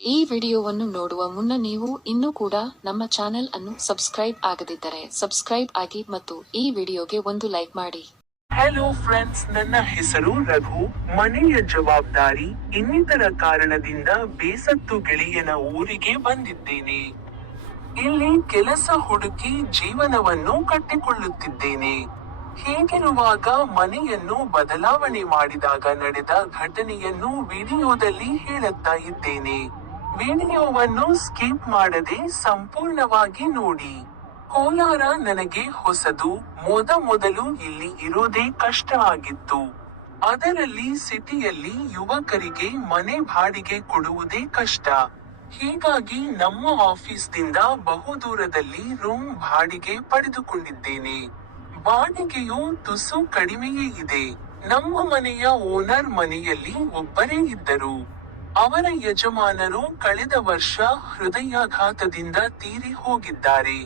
ಈ ವಿಡಿಯೋವನ್ನು ನೋಡುವ ಮುನ್ನ ನೀವು ಇನ್ನೂ ಕೂಡ ನಮ್ಮ ಚಾನೆಲ್ ಅನ್ನು ಸಬ್ಸ್ಕ್ರೈಬ್ ಆಗದಿದ್ದರೆ ಸಬ್ಸ್ಕ್ರೈಬ್ ಆಗಿ ಮತ್ತು ಈ ವಿಡಿಯೋಗೆ ಒಂದು ಲೈಕ್ ಮಾಡಿ. ಹಲೋ ಫ್ರೆಂಡ್ಸ್, ನನ್ನ ಹೆಸರು ರಘು. ಮನೆಯ ಜವಾಬ್ದಾರಿ ಇನ್ನಿತರ ಕಾರಣದಿಂದ ಬೇಸತ್ತು ಗೆಳೆಯನ ಊರಿಗೆ ಬಂದಿದ್ದೇನೆ. ಇಲ್ಲಿ ಕೆಲಸ ಹುಡುಕಿ ಜೀವನವನ್ನು ಕಟ್ಟಿಕೊಳ್ಳುತ್ತಿದ್ದೇನೆ. ಹೀಗಿರುವಾಗ ಮನೆಯನ್ನು ಬದಲಾವಣೆ ಮಾಡಿದಾಗ ನಡೆದ ಘಟನೆಯನ್ನು ವಿಡಿಯೋದಲ್ಲಿ ಹೇಳುತ್ತಾ ಇದ್ದೇನೆ. ವಿಡಿಯೋವನ್ನು ಸ್ಕಿಪ್ ಮಾಡದೆ ಸಂಪೂರ್ಣವಾಗಿ ನೋಡಿ. ಕೋಲಾರ ನನಗೆ ಹೊಸದು. ಮೊದಲು ಇಲ್ಲಿ ಇರೋದೇ ಕಷ್ಟ ಆಗಿತ್ತು. ಅದರಲ್ಲಿ ಸಿಟಿಯಲ್ಲಿ ಯುವಕರಿಗೆ ಮನೆ ಬಾಡಿಗೆ ಕೊಡುವುದೇ ಕಷ್ಟ. ಹೀಗಾಗಿ ನಮ್ಮ ಆಫೀಸ್ದಿಂದ ಬಹುದೂರದಲ್ಲಿ ರೂಮ್ ಬಾಡಿಗೆ ಪಡೆದುಕೊಂಡಿದ್ದೇನೆ. ಬಾಡಿಗೆಯು ತುಸು ಕಡಿಮೆಯೇ ಇದೆ. ನಮ್ಮ ಮನೆಯ ಓನರ್ ಮನೆಯಲ್ಲಿ ಒಬ್ಬರೇ ಇದ್ದರು. ಅವರ ಯಜಮಾನರು ಕಳೆದ ವರ್ಷ ಹೃದಯಾಘಾತದಿಂದ ತೀರಿ ಹೋಗಿದ್ದಾರೆ.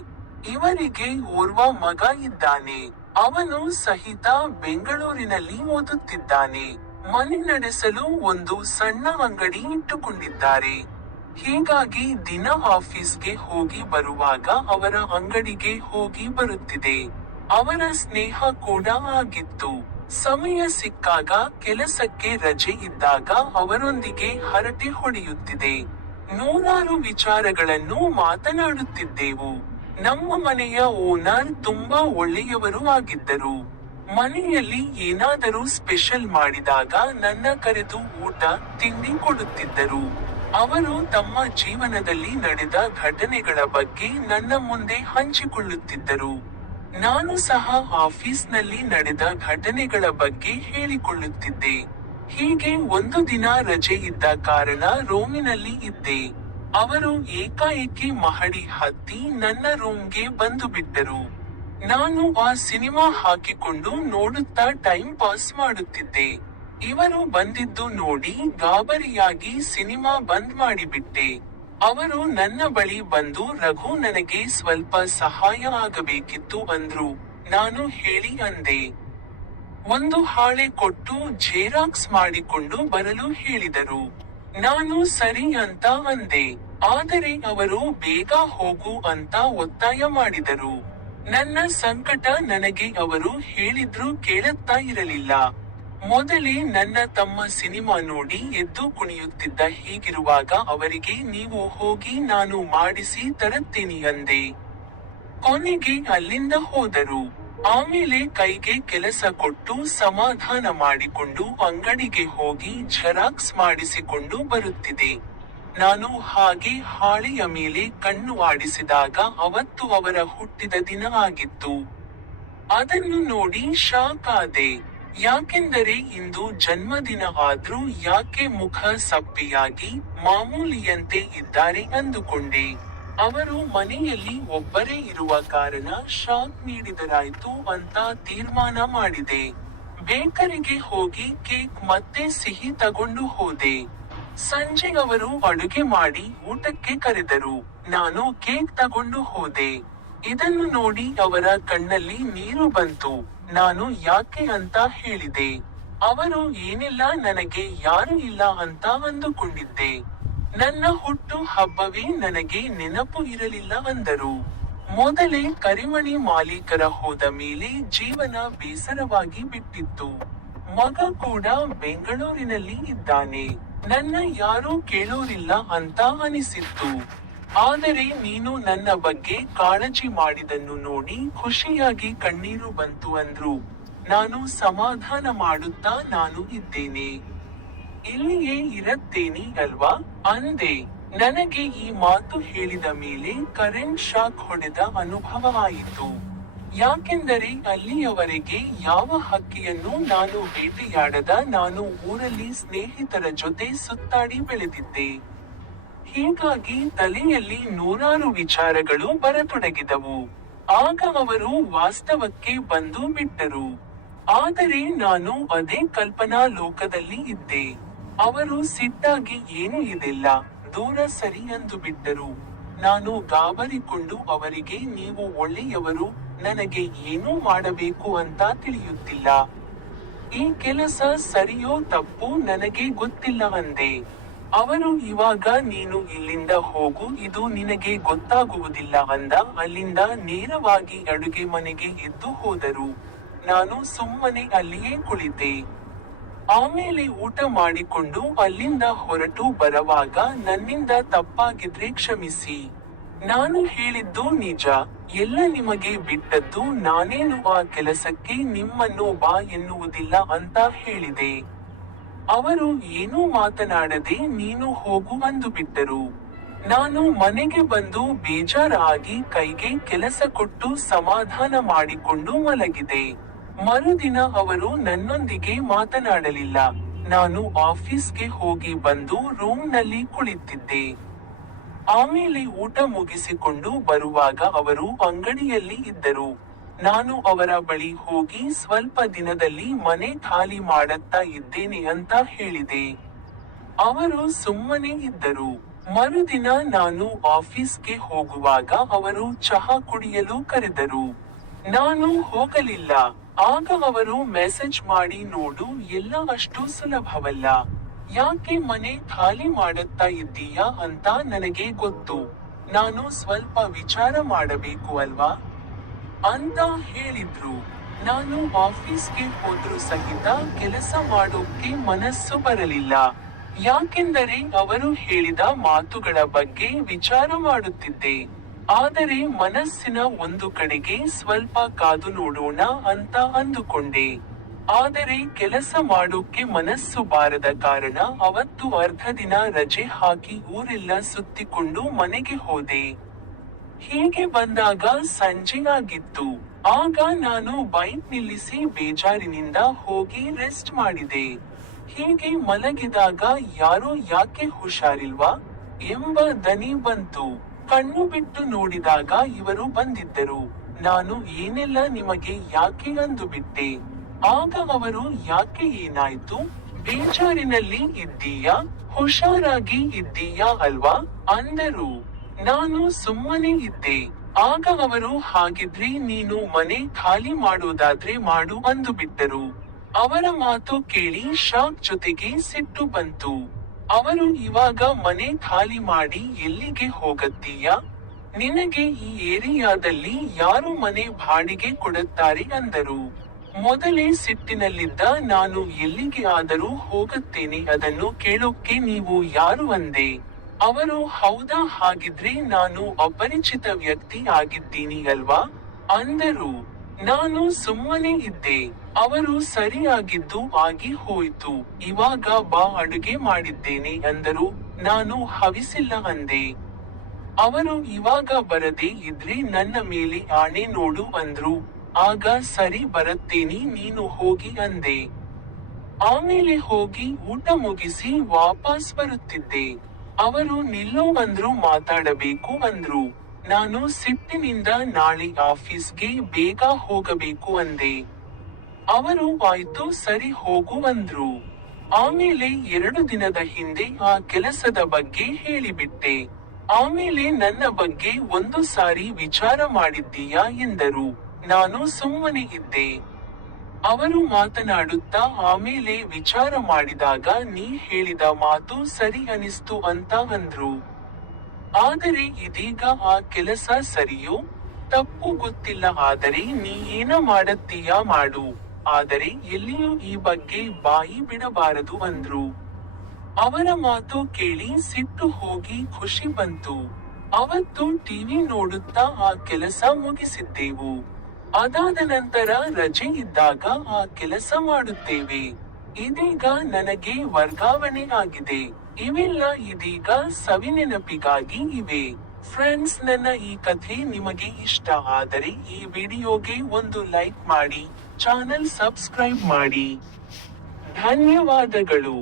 ಇವರಿಗೆ ಓರ್ವ ಮಗ ಇದ್ದಾನೆ. ಅವನು ಸಹಿತ ಬೆಂಗಳೂರಿನಲ್ಲಿ ಓದುತ್ತಿದ್ದಾನೆ. ಮನೆ ನಡೆಸಲು ಒಂದು ಸಣ್ಣ ಅಂಗಡಿ ಇಟ್ಟುಕೊಂಡಿದ್ದಾರೆ. ಹೀಗಾಗಿ ದಿನ ಆಫೀಸ್ಗೆ ಹೋಗಿ ಬರುವಾಗ ಅವರ ಅಂಗಡಿಗೆ ಹೋಗಿ ಬರುತ್ತಿದೆ. ಅವರ ಸ್ನೇಹ ಕೂಡ ಆಗಿತ್ತು. ಸಮಯ ಸಿಕ್ಕಾಗ, ಕೆಲಸಕ್ಕೆ ರಜೆ ಇದ್ದಾಗ ಅವರೊಂದಿಗೆ ಹರಟೆ ಹೊಡೆಯುತ್ತಿದೆ. ನೂರಾರು ವಿಚಾರಗಳನ್ನು ಮಾತನಾಡುತ್ತಿದ್ದೆವು. ನಮ್ಮ ಮನೆಯ ಓನರ್ ತುಂಬಾ ಒಳ್ಳೆಯವರು ಆಗಿದ್ದರು. ಮನೆಯಲ್ಲಿ ಏನಾದರೂ ಸ್ಪೆಷಲ್ ಮಾಡಿದಾಗ ನನ್ನ ಕರೆದು ಊಟ ತಿಂಡಿ ಕೊಡುತ್ತಿದ್ದರು. ಅವರು ತಮ್ಮ ಜೀವನದಲ್ಲಿ ನಡೆದ ಘಟನೆಗಳ ಬಗ್ಗೆ ನನ್ನ ಮುಂದೆ ಹಂಚಿಕೊಳ್ಳುತ್ತಿದ್ದರು. ನಾನು ಸಹ ಆಫೀಸ್ನಲ್ಲಿ ನಡೆದ ಘಟನೆಗಳ ಬಗ್ಗೆ ಹೇಳಿಕೊಳ್ಳುತ್ತಿದ್ದೆ. ಹೀಗೆ ಒಂದು ದಿನ ರಜೆ ಇದ್ದ ಕಾರಣ ರೂಮಿನಲ್ಲಿ ಇದ್ದೆ. ಅವರು ಏಕಾಏಕಿ ಮಹಡಿ ಹತ್ತಿ ನನ್ನ ರೂಮ್ಗೆ ಬಂದು ಬಿಟ್ಟರು. ನಾನು ಆ ಸಿನಿಮಾ ಹಾಕಿಕೊಂಡು ನೋಡುತ್ತಾ ಟೈಮ್ ಪಾಸ್ ಮಾಡುತ್ತಿದ್ದೆ. ಇವರು ಬಂದಿದ್ದು ನೋಡಿ ಗಾಬರಿಯಾಗಿ ಸಿನಿಮಾ ಬಂದ್ ಮಾಡಿಬಿಟ್ಟೆ. ಅವರು ನನ್ನ ಬಳಿ ಬಂದು, ರಘು, ನನಗೆ ಸ್ವಲ್ಪ ಸಹಾಯ ಆಗಬೇಕಿತ್ತು ಅಂದ್ರು. ನಾನು ಹೇಳಿ ಅಂದೆ. ಒಂದು ಹಾಳೆ ಕೊಟ್ಟು ಜೆರಾಕ್ಸ್ ಮಾಡಿಕೊಂಡು ಬರಲು ಹೇಳಿದರು. ನಾನು ಸರಿ ಅಂತ ಅಂದೆ. ಆದರೆ ಅವರು ಬೇಗ ಹೋಗು ಅಂತ ಒತ್ತಾಯ ಮಾಡಿದರು. ನನ್ನ ಸಂಕಟ ನನಗೆ ಅವರು ಹೇಳಿದ್ರು ಕೇಳುತ್ತಾ ಇರಲಿಲ್ಲ. ಮೊದಲೇ ನನ್ನ ತಮ್ಮ ಸಿನಿಮಾ ನೋಡಿ ಎದ್ದು ಕುಣಿಯುತ್ತಿದ್ದ. ಹೀಗಿರುವಾಗ ಅವರಿಗೆ ನೀವು ಹೋಗಿ ನಾನು ಮಾಡಿಸಿ ತರುತ್ತೇನೆ ಅಂದೆ. ಕೊನೆಗೆ ಅಲ್ಲಿಂದ ಹೋದರು. ಆಮೇಲೆ ಕೈಗೆ ಕೆಲಸ ಕೊಟ್ಟು ಸಮಾಧಾನ ಮಾಡಿಕೊಂಡು ಅಂಗಡಿಗೆ ಹೋಗಿ ಜೆರಾಕ್ಸ್ ಮಾಡಿಸಿಕೊಂಡು ಬರುತ್ತಿದೆ. ನಾನು ಹಾಗೆ ಹಾಳೆಯ ಮೇಲೆ ಕಣ್ಣು ಆಡಿಸಿದಾಗ ಅವತ್ತು ಅವರ ಹುಟ್ಟಿದ ದಿನ ಆಗಿತ್ತು. ಅದನ್ನು ನೋಡಿ ಶಾಕ್ ಆದೆ. ಯಾಕೆಂದರೆ ಇಂದು ಜನ್ಮದಿನ ಆದ್ರೂ ಯಾಕೆ ಮುಖ ಸಪ್ಪೆಯಾಗಿ ಮಾಮೂಲಿಯಂತೆ ಇದ್ದಾರೆ ಅಂದುಕೊಂಡೆ. ಅವರು ಮನೆಯಲ್ಲಿ ಒಬ್ಬರೇ ಇರುವ ಕಾರಣ ಶಾಕ್ ನೀಡಿದರಾಯ್ತು ಅಂತ ತೀರ್ಮಾನ ಮಾಡಿದೆ. ಬೇಕರಿಗೆ ಹೋಗಿ ಕೇಕ್ ಮತ್ತೆ ಸಿಹಿ ತಗೊಂಡು ಹೋದೆ. ಸಂಜೆ ಅವರು ಅಡುಗೆ ಮಾಡಿ ಊಟಕ್ಕೆ ಕರೆದರು. ನಾನು ಕೇಕ್ ತಗೊಂಡು ಹೋದೆ. ಇದನ್ನು ನೋಡಿ ಅವರ ಕಣ್ಣಲ್ಲಿ ನೀರು ಬಂತು. ನಾನು ಯಾಕೆ ಅಂತ ಹೇಳಿದೆ. ಅವರು ಏನಿಲ್ಲ, ನನಗೆ ಯಾರು ಇಲ್ಲ ಅಂತ ಅಂದುಕೊಂಡಿದ್ದೆ. ನನ್ನ ಹುಟ್ಟು ಹಬ್ಬವೇ ನನಗೆ ನೆನಪು ಇರಲಿಲ್ಲ ಅಂದರು. ಮೊದಲೇ ಕರಿಮಣಿ ಮಾಲೀಕರ ಹೋದ ಮೇಲೆ ಜೀವನ ಬೇಸರವಾಗಿ ಬಿಟ್ಟಿತ್ತು. ಮಗ ಕೂಡ ಬೆಂಗಳೂರಿನಲ್ಲಿ ಇದ್ದಾನೆ. ನನ್ನ ಯಾರೂ ಕೇಳೋರಿಲ್ಲ ಅಂತ ಅನಿಸಿತ್ತು. ಆದರೆ ನೀನು ನನ್ನ ಬಗ್ಗೆ ಕಾಳಜಿ ಮಾಡಿದನ್ನು ನೋಡಿ ಖುಷಿಯಾಗಿ ಕಣ್ಣೀರು ಬಂತು ಅಂದ್ರು. ನಾನು ಸಮಾಧಾನ ಮಾಡುತ್ತಾ, ನಾನು ಇದ್ದೇನೆ, ಇಲ್ಲಿಯೇ ಇರತ್ತೇನೆ ಅಲ್ವಾ ಅಂದೆ. ನನಗೆ ಈ ಮಾತು ಹೇಳಿದ ಮೇಲೆ ಕರೆಂಟ್ ಶಾಕ್ ಹೊಡೆದ ಅನುಭವ ಆಯಿತು. ಯಾಕೆಂದರೆ ಅಲ್ಲಿಯವರೆಗೆ ಯಾವ ಹಕ್ಕಿಯನ್ನು ನಾನು ಬೇಟೆಯಾಡದ ನಾನು ಊರಲ್ಲಿ ಸ್ನೇಹಿತರ ಜೊತೆ ಸುತ್ತಾಡಿ ಬೆಳೆದಿದ್ದೆ. ಹೀಗಾಗಿ ತಲೆಯಲ್ಲಿ ನೂರಾರು ವಿಚಾರಗಳು ಬರತೊಡಗಿದವು. ಆಗ ಅವರು ವಾಸ್ತವಕ್ಕೆ ಬಂದು ಬಿಟ್ಟರು. ಆದರೆ ನಾನು ಅದೇ ಕಲ್ಪನಾ ಲೋಕದಲ್ಲಿ ಇದ್ದೆ. ಅವರು ಸಿಟ್ಟಾಗಿ ಏನೂ ಇದಿಲ್ಲ, ದೂರ ಸರಿ ಅಂದು ಬಿಟ್ಟರು. ನಾನು ಗಾಬರಿಕೊಂಡು ಅವರಿಗೆ, ನೀವು ಒಳ್ಳೆಯವರು, ನನಗೆ ಏನೂ ಮಾಡಬೇಕು ಅಂತ ತಿಳಿಯುತ್ತಿಲ್ಲ. ಈ ಕೆಲಸ ಸರಿಯೋ ತಪ್ಪು ನನಗೆ ಗೊತ್ತಿಲ್ಲ ಅಂದೆ. ಅವರು ಇವಾಗ ನೀನು ಇಲ್ಲಿಂದ ಹೋಗು, ಇದು ನಿನಗೆ ಗೊತ್ತಾಗುವುದಿಲ್ಲ ಅಂದ. ಅಲ್ಲಿಂದ ನೇರವಾಗಿ ಅಡುಗೆ ಮನೆಗೆ ಎದ್ದು ಹೋದರು. ನಾನು ಸುಮ್ಮನೆ ಅಲ್ಲಿಯೇ ಕುಳಿತೆ. ಆಮೇಲೆ ಊಟ ಮಾಡಿಕೊಂಡು ಅಲ್ಲಿಂದ ಹೊರಟು ಬರವಾಗ ನನ್ನಿಂದ ತಪ್ಪಾಗಿದ್ರೆ ಕ್ಷಮಿಸಿ. ನಾನು ಹೇಳಿದ್ದು ನಿಜ. ಎಲ್ಲ ನಿಮಗೆ ಬಿಟ್ಟದ್ದು. ನಾನೇನು ಆ ಕೆಲಸಕ್ಕೆ ನಿಮ್ಮನ್ನು ಬಾ ಎನ್ನುವುದಿಲ್ಲ ಅಂತ ಹೇಳಿದೆ. ಅವರು ಏನೂ ಮಾತನಾಡದೆ ನೀನು ಹೋಗು ಅಂದುಬಿಟ್ಟರು. ನಾನು ಮನೆಗೆ ಬಂದು ಬೇಜಾರಾಗಿ ಕೈಗೆ ಕೆಲಸ ಕೊಟ್ಟು ಸಮಾಧಾನ ಮಾಡಿಕೊಂಡು ಮಲಗಿದೆ. ಮರುದಿನ ಅವರು ನನ್ನೊಂದಿಗೆ ಮಾತನಾಡಲಿಲ್ಲ. ನಾನು ಆಫೀಸ್ಗೆ ಹೋಗಿ ಬಂದು ರೂಮ್ನಲ್ಲಿ ಕುಳಿತಿದ್ದೆ. ಆಮೇಲೆ ಊಟ ಮುಗಿಸಿಕೊಂಡು ಬರುವಾಗ ಅವರು ಅಂಗಡಿಯಲ್ಲಿ ಇದ್ದರು. ನಾನು ಅವರ ಬಳಿ ಹೋಗಿ ಸ್ವಲ್ಪ ದಿನದಲ್ಲಿ ಮನೆ ಖಾಲಿ ಮಾಡತ್ತಾ ಇದ್ದೇನೆ ಅಂತ ಹೇಳಿದೆ. ಅವರು ಸುಮ್ಮನೆ ಇದ್ದರು. ಮರುದಿನ ನಾನು ಆಫೀಸ್ಗೆ ಹೋಗುವಾಗ ಅವರು ಚಹಾ ಕುಡಿಯಲು ಕರೆದರು. ನಾನು ಹೋಗಲಿಲ್ಲ. ಆಗ ಅವರು ಮೆಸೇಜ್ ಮಾಡಿ ನೋಡು, ಎಲ್ಲ ಅಷ್ಟು ಸುಲಭವಲ್ಲ. ಯಾಕೆ ಮನೆ ಖಾಲಿ ಮಾಡತ್ತಾ ಇದ್ದೀಯಾ ಅಂತ ನನಗೆ ಗೊತ್ತು. ನಾನು ಸ್ವಲ್ಪ ವಿಚಾರ ಮಾಡಬೇಕು ಅಲ್ವಾ ಅಂತ ಹೇಳಿದ್ರು. ನಾನು ಆಫೀಸ್ಗೆ ಹೋದ್ರೂ ಸಹಿತ ಕೆಲಸ ಮಾಡೋಕೆ ಮನಸ್ಸು ಬರಲಿಲ್ಲ. ಯಾಕೆಂದರೆ ಅವರು ಹೇಳಿದ ಮಾತುಗಳ ಬಗ್ಗೆ ವಿಚಾರ ಮಾಡುತ್ತಿದ್ದೆ. ಆದರೆ ಮನಸ್ಸಿನ ಒಂದು ಕಡೆಗೆ ಸ್ವಲ್ಪ ಕಾದು ನೋಡೋಣ ಅಂತ ಅಂದುಕೊಂಡೆ. ಆದರೆ ಕೆಲಸ ಮಾಡೋಕೆ ಮನಸ್ಸು ಬಾರದ ಕಾರಣ ಅವತ್ತು ಅರ್ಧ ದಿನ ರಜೆ ಹಾಕಿ ಊರೆಲ್ಲ ಸುತ್ತಿಕೊಂಡು ಮನೆಗೆ ಹೋದೆ. ಹೀಗೆ ಬಂದಾಗ ಸಂಜೆ ಆಗಿತ್ತು. ಆಗ ನಾನು ಬೈಕ್ ನಿಲ್ಲಿಸಿ ಬೇಜಾರಿನಿಂದ ಹೋಗಿ ರೆಸ್ಟ್ ಮಾಡಿದೆ. ಹೀಗೆ ಮಲಗಿದಾಗ ಯಾರೋ ಯಾಕೆ ಹುಷಾರಿಲ್ವಾ ಎಂಬ ದನಿ ಬಂತು. ಕಣ್ಣು ಬಿಟ್ಟು ನೋಡಿದಾಗ ಇವರು ಬಂದಿದ್ದರು. ನಾನು ಏನೆಲ್ಲ ನಿಮಗೆ ಯಾಕೆ ಅಂದುಬಿಟ್ಟೆ. ಆಗ ಅವರು ಯಾಕೆ ಏನಾಯ್ತು, ಬೇಜಾರಿನಲ್ಲಿ ಇದ್ದೀಯಾ, ಹುಷಾರಾಗಿ ಇದ್ದೀಯಾ ಅಲ್ವಾ ಅಂದರು. ನಾನು ಸುಮ್ಮನೆ ಇದ್ದೆ. ಆಗ ಅವರು ಹಾಗಿದ್ರೆ ನೀನು ಮನೆ ಖಾಲಿ ಮಾಡೋದಾದ್ರೆ ಮಾಡು ಅಂದುಬಿಟ್ಟರು. ಅವರ ಮಾತು ಕೇಳಿ ಶಾಕ್ ಜೊತೆಗೆ ಸಿಟ್ಟು ಬಂತು. ಅವರು ಇವಾಗ ಮನೆ ಖಾಲಿ ಮಾಡಿ ಎಲ್ಲಿಗೆ ಹೋಗತ್ತೀಯಾ, ನಿನಗೆ ಈ ಏರಿಯಾದಲ್ಲಿ ಯಾರು ಮನೆ ಬಾಡಿಗೆ ಕೊಡುತ್ತಾರೆ ಅಂದರು. ಮೊದಲೇ ಸಿಟ್ಟಿನಲ್ಲಿದ್ದ ನಾನು ಎಲ್ಲಿಗೆ ಆದರೂ ಹೋಗುತ್ತೇನೆ, ಅದನ್ನು ಕೇಳೋಕೆ ನೀವು ಯಾರು ಅಂದೆ. ಅವರು ಹೌದಾ, ಹಾಗಿದ್ರೆ ನಾನು ಅಪರಿಚಿತ ವ್ಯಕ್ತಿ ಆಗಿದ್ದೀನಿ ಅಲ್ವಾ ಅಂದರು. ನಾನು ಸುಮ್ಮನೆ ಇದ್ದೆ. ಅವರು ಸರಿಯಾಗಿದ್ದು ಆಗಿ ಹೋಯಿತು, ಇವಾಗ ಬಾ ಅಡುಗೆ ಮಾಡಿದ್ದೇನೆ ಅಂದರು. ನಾನು ಹವಿಸಿಲ್ಲ ಅಂದೆ. ಅವರು ಇವಾಗ ಬರದೇ ಇದ್ರೆ ನನ್ನ ಮೇಲೆ ಆಣೆ ನೋಡು ಅಂದ್ರು. ಆಗ ಸರಿ ಬರುತ್ತೇನೆ, ನೀನು ಹೋಗಿ ಅಂದೆ. ಆಮೇಲೆ ಹೋಗಿ ಊಟ ಮುಗಿಸಿ ವಾಪಸ್ ಬರುತ್ತಿದ್ದೆ. ಅವರು ನಿಲ್ಲೋ ಅಂದ್ರು, ಮಾತಾಡಬೇಕು ಅಂದ್ರು. ನಾನು ಸಿಟ್ಟಿನಿಂದ ನಾಳೆ ಆಫೀಸ್ಗೆ ಬೇಗ ಹೋಗಬೇಕು ಅಂದೆ. ಅವರು ಆಯ್ತು ಸರಿ ಹೋಗು ಅಂದ್ರು. ಆಮೇಲೆ 2 ದಿನದ ಹಿಂದೆ ಆ ಕೆಲಸದ ಬಗ್ಗೆ ಹೇಳಿಬಿಟ್ಟೆ. ಆಮೇಲೆ ನನ್ನ ಬಗ್ಗೆ ಒಂದು ಸಾರಿ ವಿಚಾರ ಮಾಡಿದ್ದೀಯಾ ಎಂದರು. ನಾನು ಸುಮ್ಮನೆ ಇದ್ದೆ. ಅವರು ಮಾತನಾಡುತ್ತಾ ಆಮೇಲೆ ವಿಚಾರ ಮಾಡಿದಾಗ ನೀ ಹೇಳಿದ ಮಾತು ಸರಿ ಅನಿಸ್ತು ಅಂತ ಅಂದ್ರು. ಆದರೆ ಇದೀಗ ಆ ಕೆಲಸ ಸರಿಯೋ ತಪ್ಪು ಗೊತ್ತಿಲ್ಲ, ಆದರೆ ನೀ ಏನ ಮಾಡತ್ತೀಯಾ ಮಾಡು, ಆದರೆ ಎಲ್ಲಿಯೂ ಈ ಬಗ್ಗೆ ಬಾಯಿ ಬಿಡಬಾರದು ಅಂದ್ರು. ಅವರ ಮಾತು ಕೇಳಿ ಸಿಟ್ಟು ಹೋಗಿ ಖುಷಿ ಬಂತು. ಅವತ್ತು ಟಿವಿ ನೋಡುತ್ತಾ ಆ ಕೆಲಸ ಮುಗಿಸಿದ್ದೆವು. ಅದಾದ ನಂತರ ರಜೆ ಇದ್ದಾಗ ಆ ಕೆಲಸ ಮಾಡುತ್ತೇವೆ. ಇದೀಗ ನನಗೆ ವರ್ಗಾವಣೆ ಆಗಿದೆ. ಇವೆಲ್ಲ ಇದೀಗ ಸವಿನೆನಪಿಗಾಗಿ ಇವೆ. ಫ್ರೆಂಡ್ಸ್, ನನ್ನ ಈ ಕಥೆ ನಿಮಗೆ ಇಷ್ಟ ಆದರೆ ಈ ವಿಡಿಯೋಗೆ ಒಂದು ಲೈಕ್ ಮಾಡಿ, ಚಾನೆಲ್ ಸಬ್ಸ್ಕ್ರೈಬ್ ಮಾಡಿ. ಧನ್ಯವಾದಗಳು.